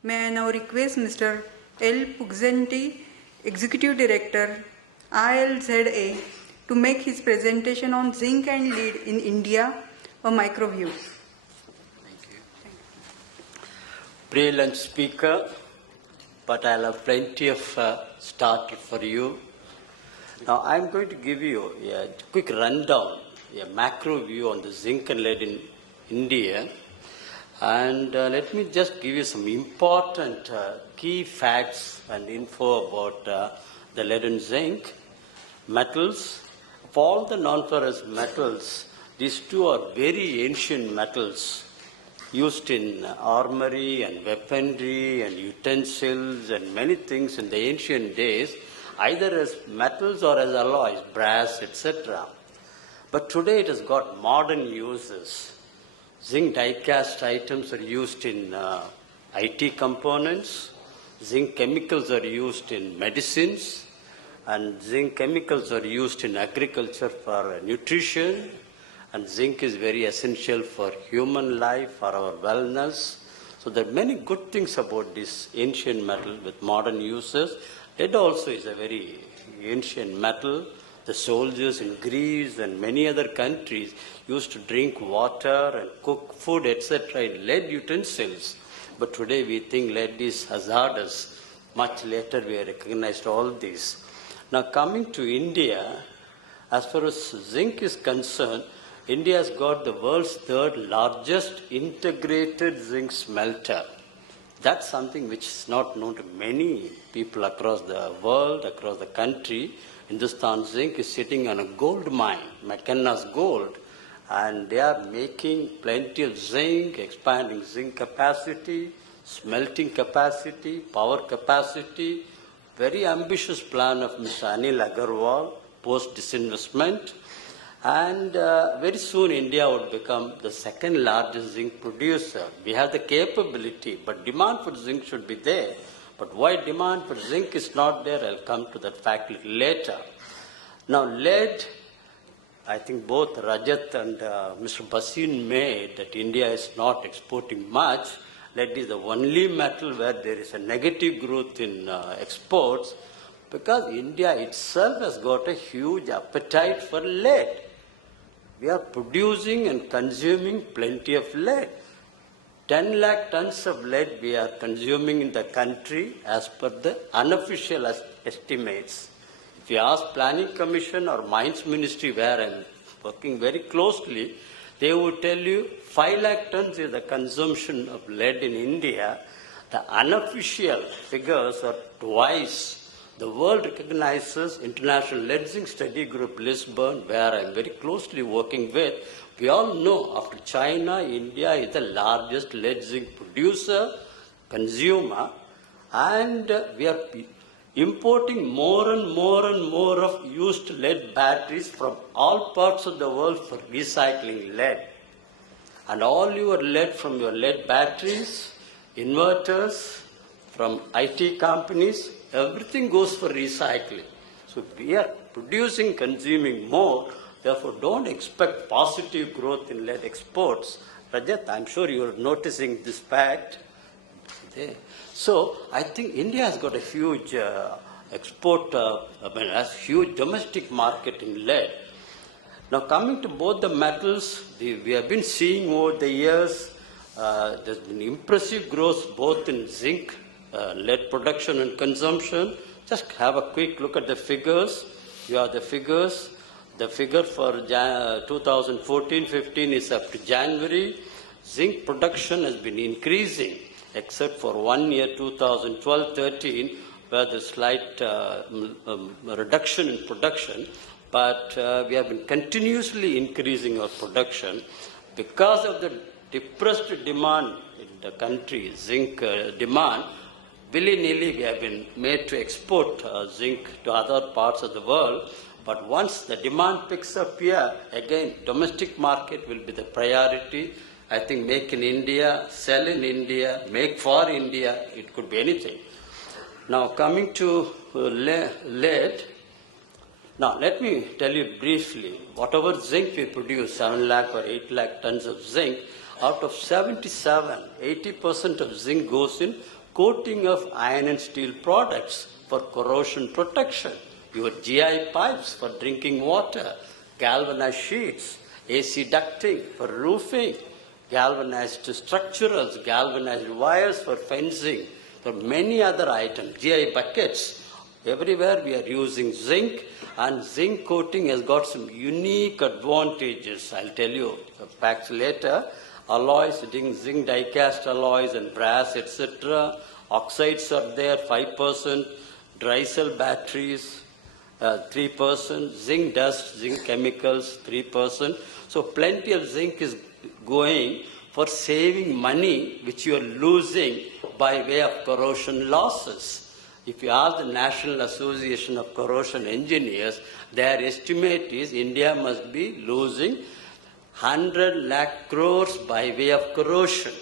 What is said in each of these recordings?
May I now request Mr. L. Pughazenthy, Executive Director, ILZDA, to make his presentation on zinc and lead in India, a microview. Thank you. Brilliant speaker, but I'll have plenty of starter for you. Now I'm going to give you a quick rundown, a macro view on the zinc and lead in India. And let me just give you some important key facts and info about the lead and zinc metals. Of all the non-ferrous metals, these two are very ancient metals used in armory and weaponry and utensils and many things in the ancient days, either as metals or as alloys, brass, etc. But today it has got modern uses. Zinc die-cast items are used in IT components. Zinc chemicals are used in medicines. And zinc chemicals are used in agriculture for nutrition. And zinc is very essential for human life, for our wellness. So there are many good things about this ancient metal with modern uses. Lead also is a very ancient metal. The soldiers in Greece and many other countries used to drink water and cook food, etc. in lead utensils. But today we think lead is hazardous. Much later we recognized all these. Now coming to India, as far as zinc is concerned, India has got the world's third largest integrated zinc smelter. That's something which is not known to many people across the world, across the country. Hindustan Zinc is sitting on a gold mine, McKenna's Gold, and they are making plenty of zinc, expanding zinc capacity, smelting capacity, power capacity. Very ambitious plan of Mr. Anil Agarwal, post-disinvestment. And very soon India would become the second largest zinc producer. We have the capability, but demand for zinc should be there. But why demand for zinc is not there, I'll come to that fact a little later. Now lead, I think both Rajat and Mr. Basin made that India is not exporting much. Lead is the only metal where there is a negative growth in exports because India itself has got a huge appetite for lead. We are producing and consuming plenty of lead. 10 lakh tons of lead we are consuming in the country as per the unofficial estimates. If you ask Planning Commission or Mines Ministry, where I am working very closely, they would tell you 5 lakh tons is the consumption of lead in India. The unofficial figures are twice. The world recognizes International Lead Zinc Study Group Lisbon, where I am very closely working with. We all know after China, India is the largest lead zinc producer, consumer, and we are importing more and more of used lead batteries from all parts of the world for recycling lead. And all your lead from your lead batteries, inverters, from IT companies, everything goes for recycling. So we are producing, consuming more. Therefore, don't expect positive growth in lead exports. Rajat, I'm sure you're noticing this fact. So I think India has got a huge has huge domestic market in lead. Now coming to both the metals, we have been seeing over the years, there's been impressive growth both in zinc, lead production and consumption. Just have a quick look at the figures. You have the figures. The figure for 2014-15 is up to January. Zinc production has been increasing, except for 1 year, 2012-13, where the slight reduction in production. But we have been continuously increasing our production because of the depressed demand in the country, zinc demand. Willy-nilly we have been made to export zinc to other parts of the world. But once the demand picks up here, again, domestic market will be the priority. I think make in India, sell in India, make for India, it could be anything. Now coming to lead, now let me tell you briefly, whatever zinc we produce, 7 lakh or 8 lakh tons of zinc, out of 77, 80% of zinc goes in coating of iron and steel products for corrosion protection, your GI pipes for drinking water, galvanized sheets, AC ducting for roofing, galvanized structurals, galvanized wires for fencing, for many other items, GI buckets. Everywhere we are using zinc, and zinc coating has got some unique advantages. I'll tell you facts later. Alloys, zinc die-cast alloys and brass, etc. Oxides are there, 5%. Dry cell batteries, 3%. Zinc dust, zinc chemicals, 3%. So plenty of zinc is going for saving money which you are losing by way of corrosion losses. If you ask the National Association of Corrosion Engineers, their estimate is India must be losing 100 lakh crores by way of corrosion.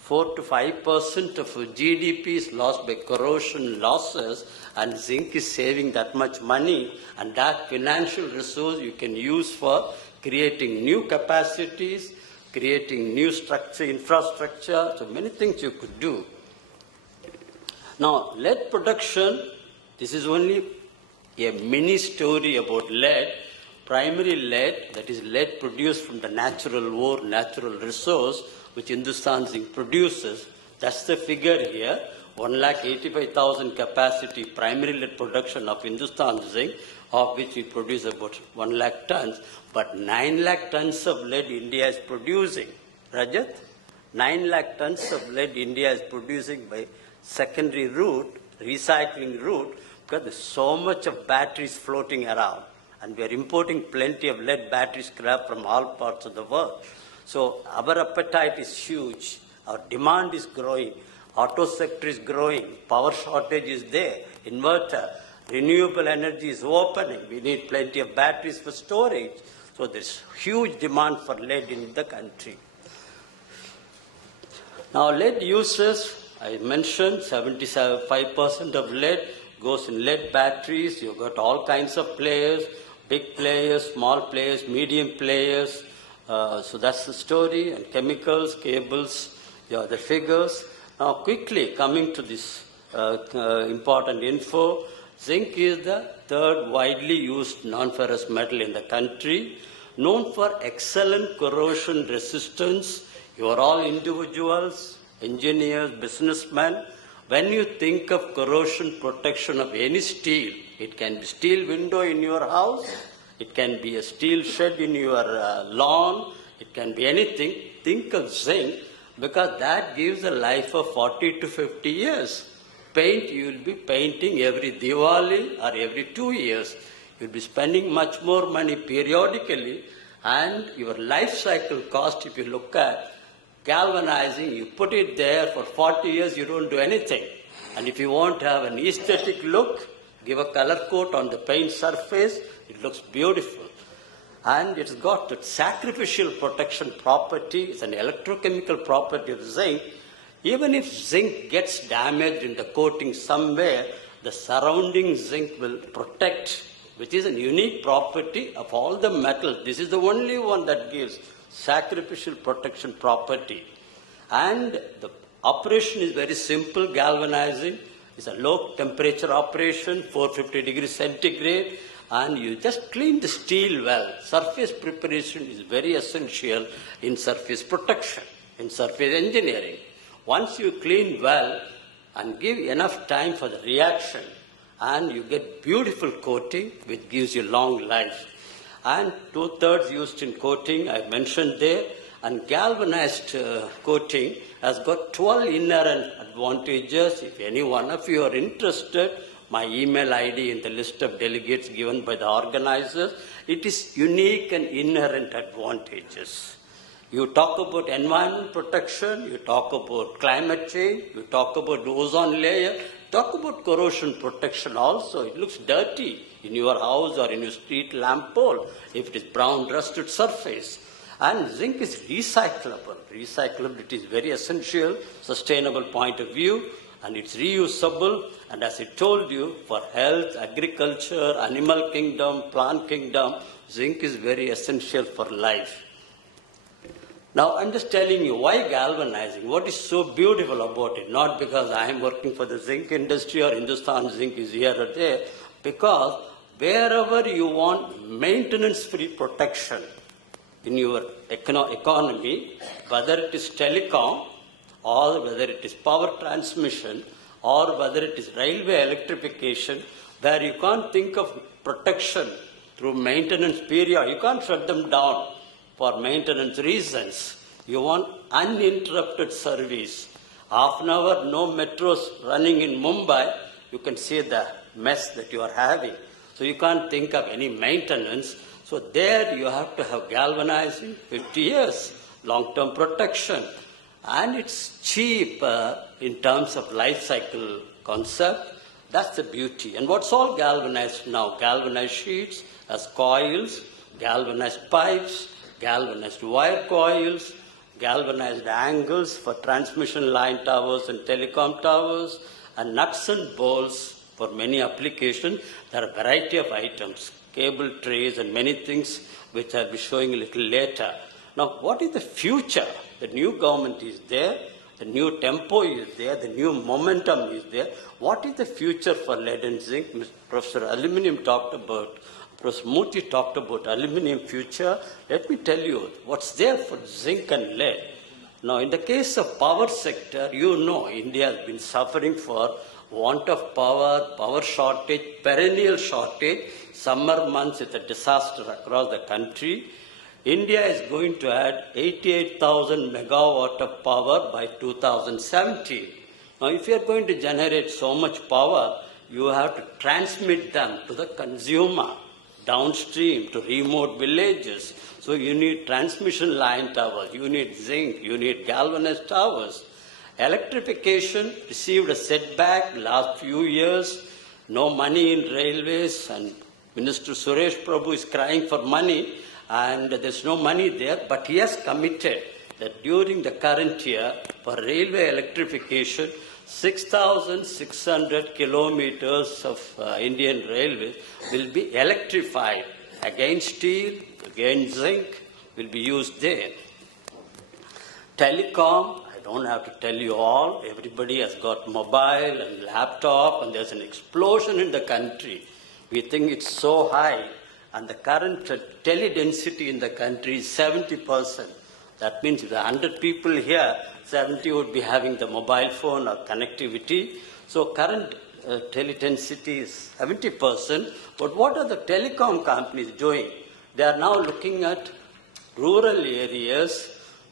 4 to 5% of GDP is lost by corrosion losses, and zinc is saving that much money, and that financial resource you can use for creating new capacities, creating new structure, infrastructure, so many things you could do. Now, lead production, this is only a mini story about lead. Primary lead, that is lead produced from the natural ore, natural resource, which Hindustan Zinc produces. That's the figure here, 1,85,000 capacity primary lead production of Hindustan Zinc, of which we produce about 1 lakh tons. But 9 lakh tons of lead India is producing. Rajat? 9 lakh tons of lead India is producing by secondary route, recycling route, because there's so much of batteries floating around. And we are importing plenty of lead battery scrap from all parts of the world. So our appetite is huge. Our demand is growing. Auto sector is growing. Power shortage is there. Inverter. Renewable energy is opening. We need plenty of batteries for storage. So there's huge demand for lead in the country. Now lead uses, I mentioned 75% of lead goes in lead batteries. You've got all kinds of players, big players, small players, medium players. So that's the story. And chemicals, cables, the figures. Now quickly coming to this important info, zinc is the third widely used non-ferrous metal in the country, known for excellent corrosion resistance. You are all individuals, engineers, businessmen. When you think of corrosion protection of any steel, it can be steel window in your house, it can be a steel shed in your lawn, it can be anything. Think of zinc, because that gives a life of 40 to 50 years. Paint, you will be painting every Diwali or every 2 years. You'll be spending much more money periodically, and your life cycle cost, if you look at galvanizing, you put it there for 40 years, you don't do anything. And if you want to have an aesthetic look, give a color coat on the paint surface, it looks beautiful. And it's got that sacrificial protection property, it's an electrochemical property of zinc. Even if zinc gets damaged in the coating somewhere, the surrounding zinc will protect, which is a unique property of all the metals. This is the only one that gives sacrificial protection property. And the operation is very simple, galvanizing. It's a low temperature operation, 450 degrees centigrade, and you just clean the steel well. Surface preparation is very essential in surface protection, in surface engineering. Once you clean well and give enough time for the reaction, and you get beautiful coating, which gives you long life. And 2/3 used in coating, I mentioned there, and galvanized coating has got 12 inherent advantages. If any one of you are interested, my email ID in the list of delegates given by the organizers, it is unique and inherent advantages. You talk about environment protection, you talk about climate change, you talk about the ozone layer, talk about corrosion protection also. It looks dirty in your house or in your street lamp pole if it is brown rusted surface. And zinc is recyclable. Recyclability is very essential, sustainable point of view, and it's reusable. And as I told you, for health, agriculture, animal kingdom, plant kingdom, zinc is very essential for life. Now, I'm just telling you why galvanizing. What is so beautiful about it? Not because I am working for the zinc industry or Hindustan Zinc is here or there, because wherever you want maintenance-free protection in your economy, whether it is telecom or whether it is power transmission or whether it is railway electrification, where you can't think of protection through maintenance period, you can't shut them down for maintenance reasons. You want uninterrupted service. Half an hour, no metros running in Mumbai, you can see the mess that you are having. So you can't think of any maintenance. So there you have to have galvanizing 50 years, long-term protection. And it's cheap in terms of life cycle concept. That's the beauty. And what's all galvanized now? Galvanized sheets as coils, galvanized pipes, galvanized wire coils, galvanized angles for transmission line towers and telecom towers, and nuts and bolts for many applications. There are a variety of items, cable trays and many things which I'll be showing a little later. Now, what is the future? The new government is there, the new tempo is there, the new momentum is there. What is the future for lead and zinc? Professor Aluminium talked about, Professor Murthy talked about aluminum future. Let me tell you what's there for zinc and lead. Now, in the case of power sector, you know India has been suffering for want of power, power shortage, perennial shortage. Summer months it's a disaster across the country. India is going to add 88,000 megawatt of power by 2017. Now, if you are going to generate so much power, you have to transmit them to the consumer downstream to remote villages. So you need transmission line towers, you need zinc, you need galvanized towers. Electrification received a setback last few years. No money in railways, and Minister Suresh Prabhu is crying for money, and there's no money there, but he has committed that during the current year for railway electrification, 6,600 kilometers of Indian railways will be electrified. Again steel, again zinc will be used there. Telecom, I don't have to tell you all, everybody has got mobile and laptop, and there's an explosion in the country. We think it's so high, and the current tele-density in the country is 70%. That means if there are 100 people here, 70 would be having the mobile phone or connectivity. So current tele-density is 70%. But what are the telecom companies doing? They are now looking at rural areas,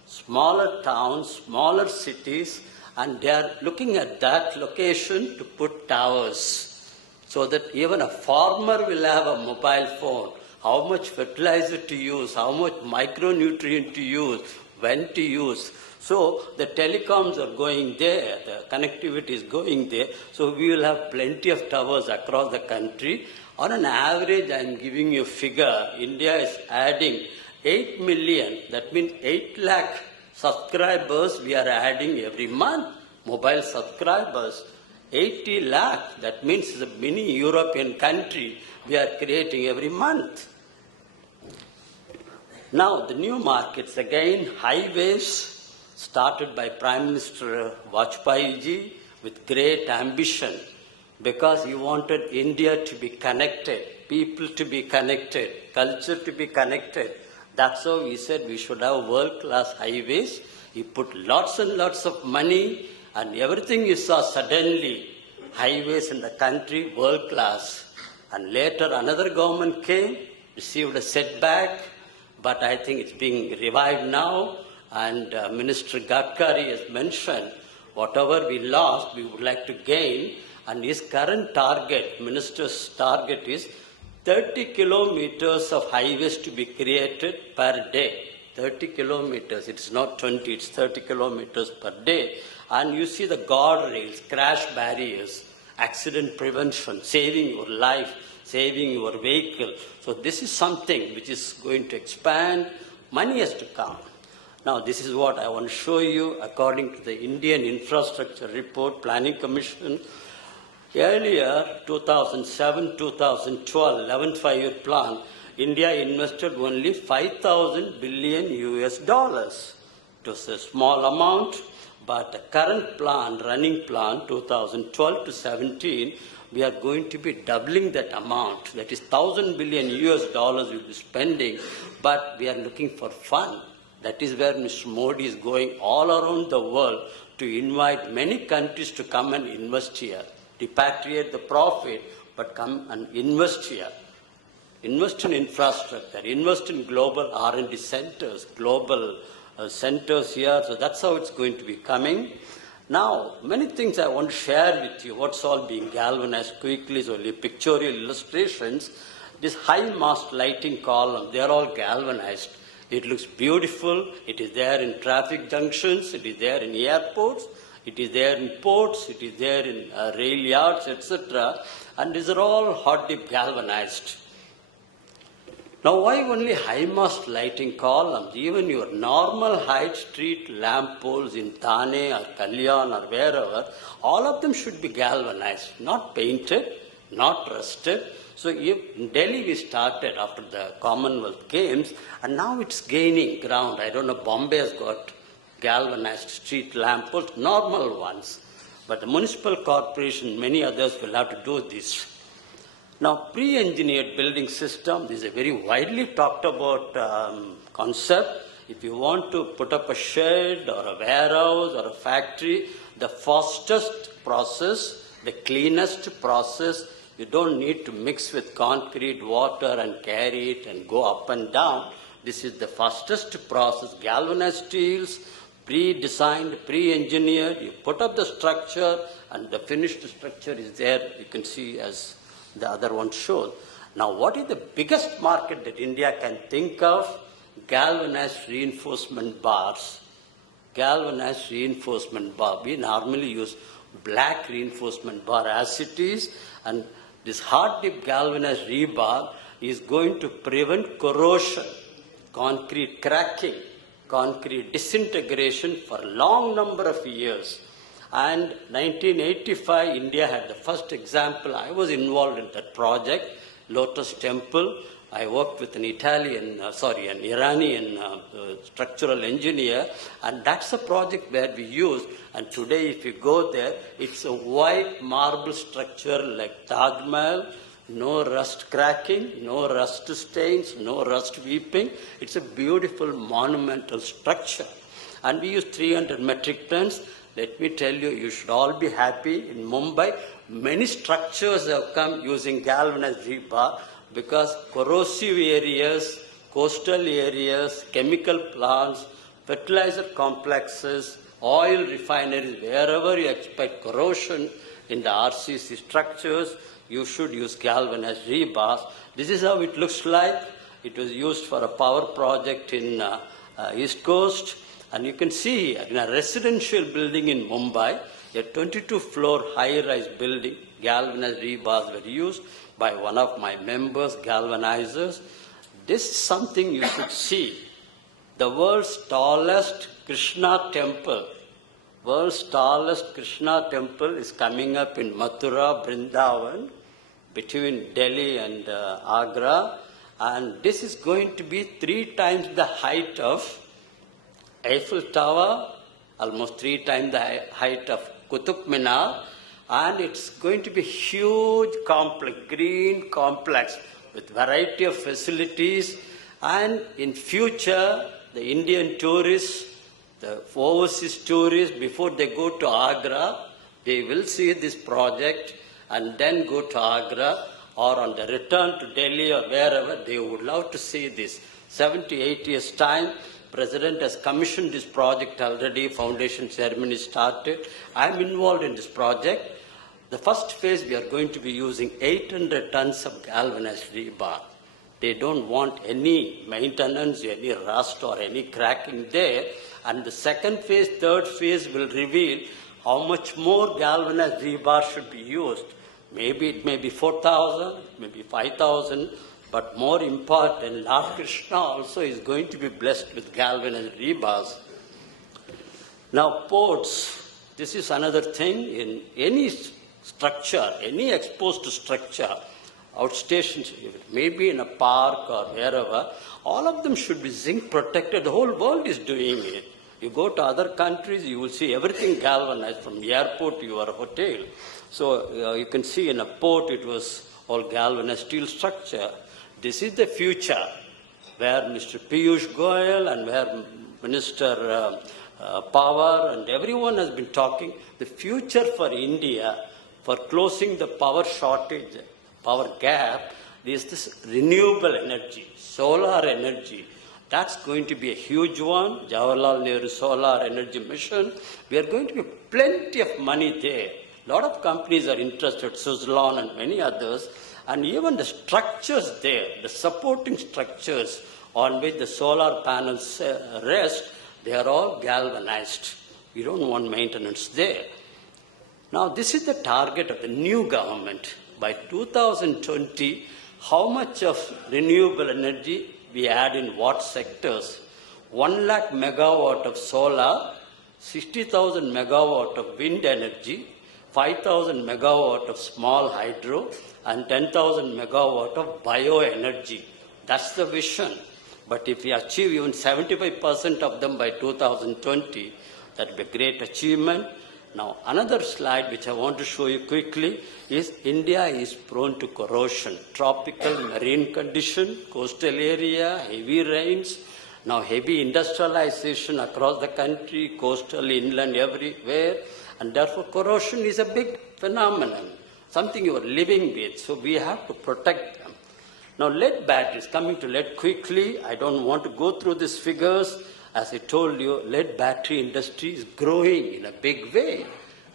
smaller towns, smaller cities, and they are looking at that location to put towers so that even a farmer will have a mobile phone. How much fertilizer to use, how much micronutrient to use, when to use. So the telecoms are going there, the connectivity is going there. So we will have plenty of towers across the country. On an average, I am giving you a figure. India is adding 8 million, that means 8 lakh subscribers we are adding every month, mobile subscribers. 80 lakh, that means it's a mini European country we are creating every month. Now, the new markets, again, highways started by Prime Minister Vajpayee ji with great ambition because he wanted India to be connected, people to be connected, culture to be connected. That's how he said we should have world-class highways. He put lots and lots of money, and everything you saw suddenly, highways in the country, world-class. And later another government came, received a setback, but I think it's being revived now. And Minister Gadkari has mentioned, whatever we lost, we would like to gain. And his current target, minister's target is 30 kilometers of highways to be created per day. 30 kilometers, it's not 20, it's 30 kilometers per day. And you see the guardrails, crash barriers, accident prevention, saving your life, saving your vehicle. So this is something which is going to expand. Money has to come. Now, this is what I want to show you according to the Indian Infrastructure Report Planning Commission. Earlier, 2007-2012, 11th five-year plan, India invested only $5,000 billion US. It was a small amount, but the current plan, running plan, 2012 to 17, we are going to be doubling that amount. That is 1,000 billion US dollars we'll be spending, but we are looking for fun. That is where Mr. Modi is going all around the world to invite many countries to come and invest here, repatriate the profit, but come and invest here. Invest in infrastructure, invest in global R&D centers, global centers here. So that's how it's going to be coming. Now, many things I want to share with you, what's all being galvanized quickly, so only pictorial illustrations. This high mast lighting column, they're all galvanized. It looks beautiful. It is there in traffic junctions. It is there in airports. It is there in ports. It is there in rail yards, etc. And these are all hot dip galvanized. Now, why only high mast lighting columns? Even your normal high street lamp poles in Thane or Kalyan or wherever, all of them should be galvanized, not painted, not rusted. So in Delhi we started after the Commonwealth Games, and now it's gaining ground. I don't know, Bombay has got galvanized street lamp poles, normal ones. But the municipal corporation, many others will have to do this. Now, pre-engineered building system, this is a very widely talked about concept. If you want to put up a shed or a warehouse or a factory, the fastest process, the cleanest process, you don't need to mix with concrete, water and carry it and go up and down. This is the fastest process. Galvanized steels, pre-designed, pre-engineered, you put up the structure and the finished structure is there. You can see as the other one shows. Now, what is the biggest market that India can think of? Galvanized reinforcement bars. Galvanized reinforcement bar. We normally use black reinforcement bar as it is, and this hard dip galvanized rebar is going to prevent corrosion, concrete cracking, concrete disintegration for a long number of years. And 1985, India had the first example. I was involved in that project, Lotus Temple. I worked with an Iranian structural engineer, and that's a project where we use. And today, if you go there, it's a white marble structure like Taj Mahal, no rust cracking, no rust stains, no rust weeping. It's a beautiful monumental structure. And we use 300 metric tons. Let me tell you, you should all be happy. In Mumbai, many structures have come using galvanized rebar because corrosive areas, coastal areas, chemical plants, fertilizer complexes, oil refineries, wherever you expect corrosion in the RCC structures, you should use galvanized rebars. This is how it looks like. It was used for a power project in East Coast. And you can see here, in a residential building in Mumbai, a 22-floor high-rise building, galvanized rebars were used by one of my members, galvanizers. This is something you should see. The world's tallest Krishna temple. World's tallest Krishna temple is coming up in Mathura, Vrindavan, between Delhi and Agra. And this is going to be 3 times the height of Eiffel Tower, almost 3 times the height of Qutub Minar, and it's going to be huge complex, green complex with variety of facilities. And in future, the Indian tourists, the overseas tourists, before they go to Agra, they will see this project and then go to Agra, or on the return to Delhi or wherever, they would love to see this. 7 to 8 years' time, President has commissioned this project already, foundation ceremony started. I am involved in this project. The first phase, we are going to be using 800 tons of galvanized rebar. They don't want any maintenance, any rust or any cracking there. And the second phase, third phase will reveal how much more galvanized rebar should be used. Maybe it may be 4,000, maybe 5,000. But more important, Lord Krishna also is going to be blessed with galvanized rebars. Now, ports, this is another thing. In any structure, any exposed structure, outstations, maybe in a park or wherever, all of them should be zinc protected. The whole world is doing it. You go to other countries, you will see everything galvanized from the airport to your hotel. So you can see in a port, it was all galvanized steel structure. This is the future where Mr. Piyush Goyal and where Minister Power and everyone has been talking. The future for India for closing the power shortage, power gap, is this renewable energy, solar energy. That's going to be a huge one. Jawaharlal Nehru Solar Energy Mission. We are going to be plenty of money there. A lot of companies are interested, Suzlon and many others. And even the structures there, the supporting structures on which the solar panels rest, they are all galvanized. You don't want maintenance there. Now, this is the target of the new government. By 2020, how much of renewable energy we add in what sectors? 1 lakh megawatt of solar, 60,000 megawatt of wind energy, 5,000 megawatt of small hydro, and 10,000 megawatt of bioenergy. That's the vision. But if we achieve even 75% of them by 2020, that will be a great achievement. Now, another slide which I want to show you quickly is India is prone to corrosion, tropical marine condition, coastal area, heavy rains, now heavy industrialization across the country, coastal, inland, everywhere, and therefore corrosion is a big phenomenon, something you are living with, so we have to protect them. Now, lead batteries, coming to lead quickly, I don't want to go through these figures. As I told you, lead battery industry is growing in a big way.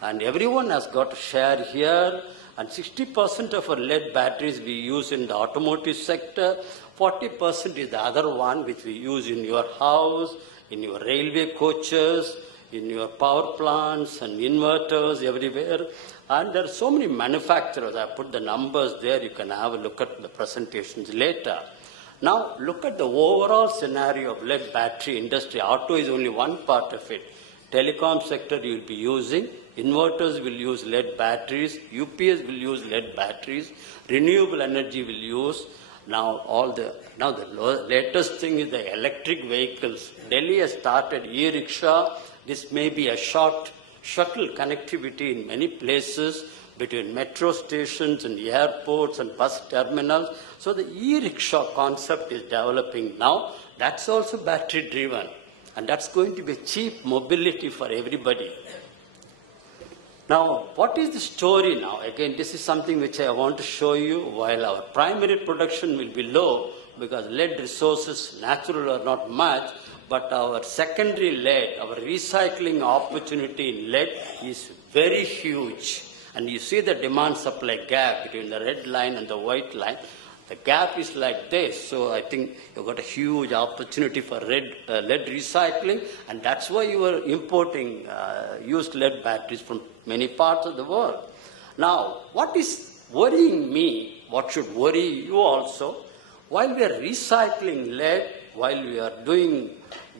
And everyone has got a share here. And 60% of our lead batteries we use in the automotive sector. 40% is the other one which we use in your house, in your railway coaches, in your power plants and inverters everywhere. And there are so many manufacturers. I put the numbers there. You can have a look at the presentations later. Now, look at the overall scenario of lead battery industry. Auto is only one part of it. Telecom sector you will be using. Inverters will use lead batteries. UPS will use lead batteries. Renewable energy will use. Now, the latest thing is the electric vehicles. Delhi has started e-rickshaw. This may be a short shuttle connectivity in many places between metro stations and airports and bus terminals. So the e-rickshaw concept is developing now. That's also battery driven. And that's going to be cheap mobility for everybody. Now, what is the story now? Again, this is something which I want to show you. While our primary production will be low because lead resources, natural or not much, but our secondary lead, our recycling opportunity in lead is very huge. And you see the demand-supply gap between the red line and the white line. The gap is like this. So I think you've got a huge opportunity for lead recycling. And that's why you are importing used lead batteries from many parts of the world. Now, what is worrying me, what should worry you also, while we are recycling lead, while we are doing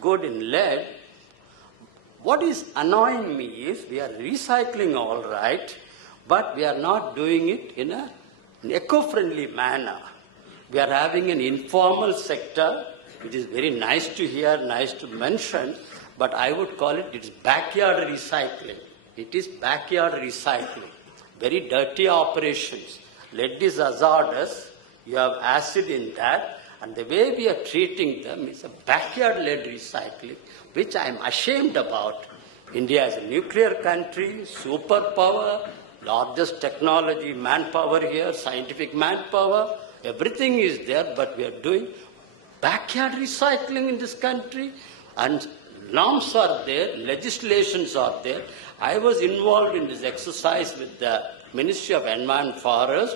good in lead, what is annoying me is we are recycling all right, but we are not doing it in an eco-friendly manner. We are having an informal sector, which is very nice to hear, nice to mention, but I would call it, it's backyard recycling. It is backyard recycling. Very dirty operations. Lead is hazardous. You have acid in that. And the way we are treating them is a backyard lead recycling, which I am ashamed about. India is a nuclear country, superpower, largest technology, manpower here, scientific manpower, everything is there, but we are doing backyard recycling in this country, and norms are there, legislations are there. I was involved in this exercise with the Ministry of Environment and Forest.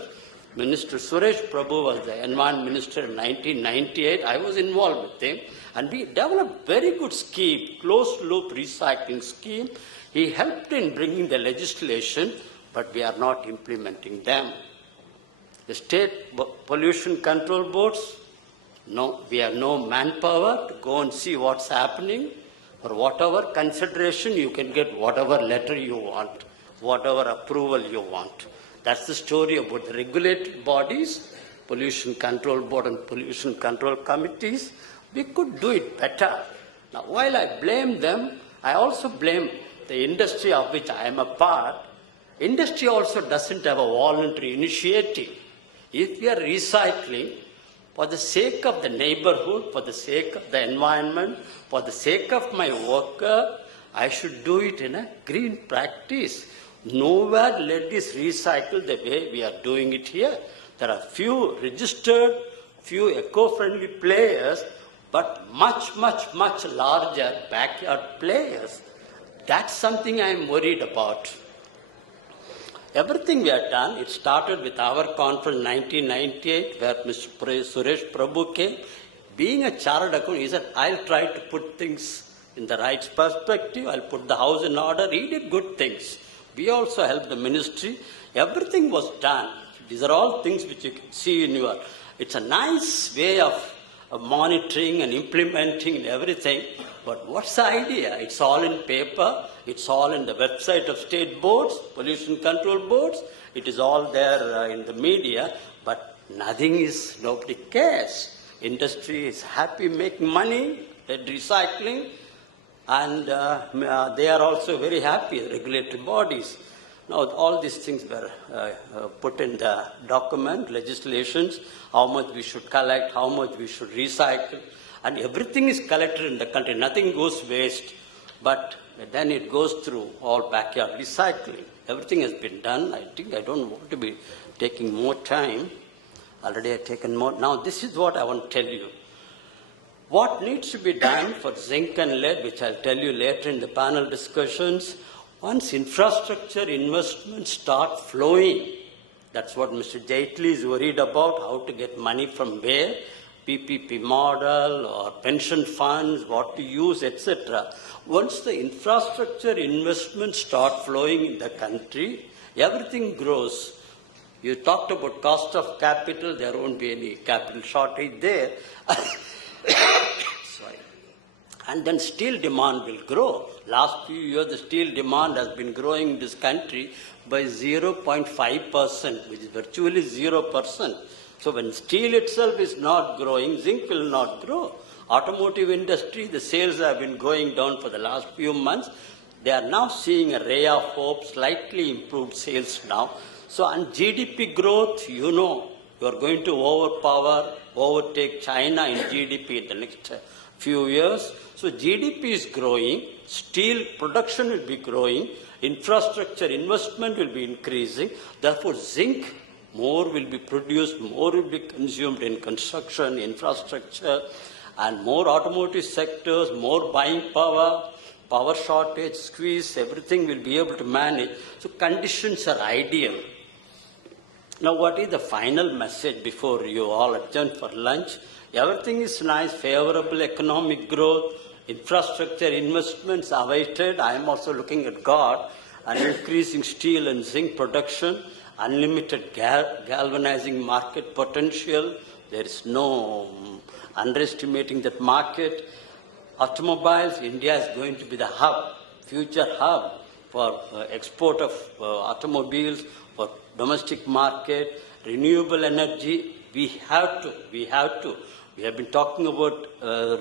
Minister Suresh Prabhu was the Environment Minister in 1998. I was involved with him, and we developed very good scheme, closed-loop recycling scheme. He helped in bringing the legislation, but we are not implementing them. The state pollution control boards, no, we have no manpower to go and see what's happening. For whatever consideration, you can get whatever letter you want, whatever approval you want. That's the story about the regulated bodies, pollution control board and pollution control committees. We could do it better. Now, while I blame them, I also blame the industry of which I am a part. Industry also doesn't have a voluntary initiative. If we are recycling for the sake of the neighborhood, for the sake of the environment, for the sake of my worker, I should do it in a green practice. Nowhere let us recycle the way we are doing it here. There are few registered, few eco-friendly players, but much larger backyard players. That's something I am worried about. Everything we have done, it started with our conference in 1998, where Mr. Suresh Prabhu came. Being a chartered accountant, he said, I'll try to put things in the right perspective, I'll put the house in order. He did good things. We also helped the ministry. Everything was done. These are all things which you can see in your... It's a nice way of monitoring and implementing and everything. But what's the idea? It's all in paper. It's all in the website of state boards, pollution control boards. It is all there in the media. But nothing is, nobody cares. Industry is happy making money, recycling. And they are also very happy, regulatory bodies. Now, all these things were put in the document, legislations, how much we should collect, how much we should recycle. And everything is collected in the country. Nothing goes waste. But then it goes through all backyard recycling. Everything has been done. I think I don't want to be taking more time. Already I've taken more. Now, this is what I want to tell you. What needs to be done for zinc and lead, which I'll tell you later in the panel discussions, once infrastructure investments start flowing, that's what Mr. Jaitley is worried about, how to get money from where, PPP model or pension funds, what to use, etc. Once the infrastructure investments start flowing in the country, everything grows. You talked about cost of capital, there won't be any capital shortage there. Sorry. And then steel demand will grow. Last few years, the steel demand has been growing in this country by 0.5%, which is virtually 0%. So when steel itself is not growing, zinc will not grow. Automotive industry, the sales have been going down for the last few months. They are now seeing a ray of hope, slightly improved sales now. So on GDP growth, you know, you are going to overtake China in GDP in the next few years. So GDP is growing, steel production will be growing, infrastructure investment will be increasing. Therefore, zinc, more will be produced, more will be consumed in construction, infrastructure, and more automotive sectors, more buying power, power shortage, squeeze, everything will be able to manage. So conditions are ideal. Now, what is the final message before you all adjourn for lunch? Everything is nice, favorable economic growth, infrastructure investments awaited. I am also looking at God, and increasing steel and zinc production, unlimited galvanizing market potential. There is no underestimating that market. Automobiles, India is going to be the hub, future hub for export of automobiles, for domestic market, renewable energy. We have to. We have been talking about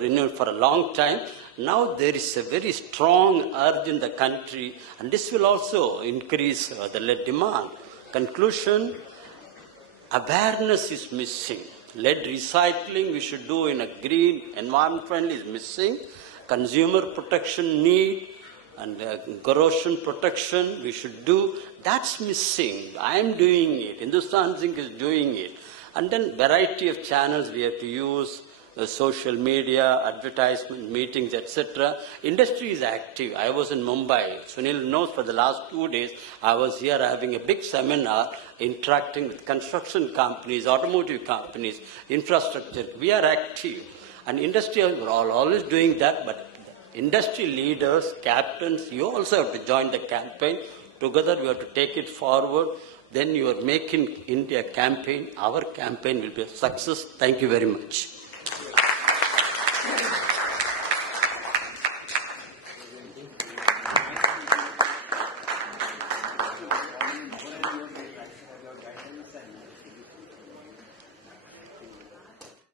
renewable for a long time. Now there is a very strong urge in the country, and this will also increase the lead demand. Conclusion, awareness is missing. Lead recycling we should do in a green, environment friendly is missing. Consumer protection need and corrosion protection we should do. That's missing. I am doing it. Hindustan Zinc is doing it. And then variety of channels we have to use, social media, advertisement, meetings, etc. Industry is active. I was in Mumbai. Sunil knows for the last 2 days, I was here having a big seminar, interacting with construction companies, automotive companies, infrastructure. We are active. And industry, we're always doing that, but industry leaders, captains, you also have to join the campaign. Together we have to take it forward. Then you are making India campaign. Our campaign will be a success. Thank you very much.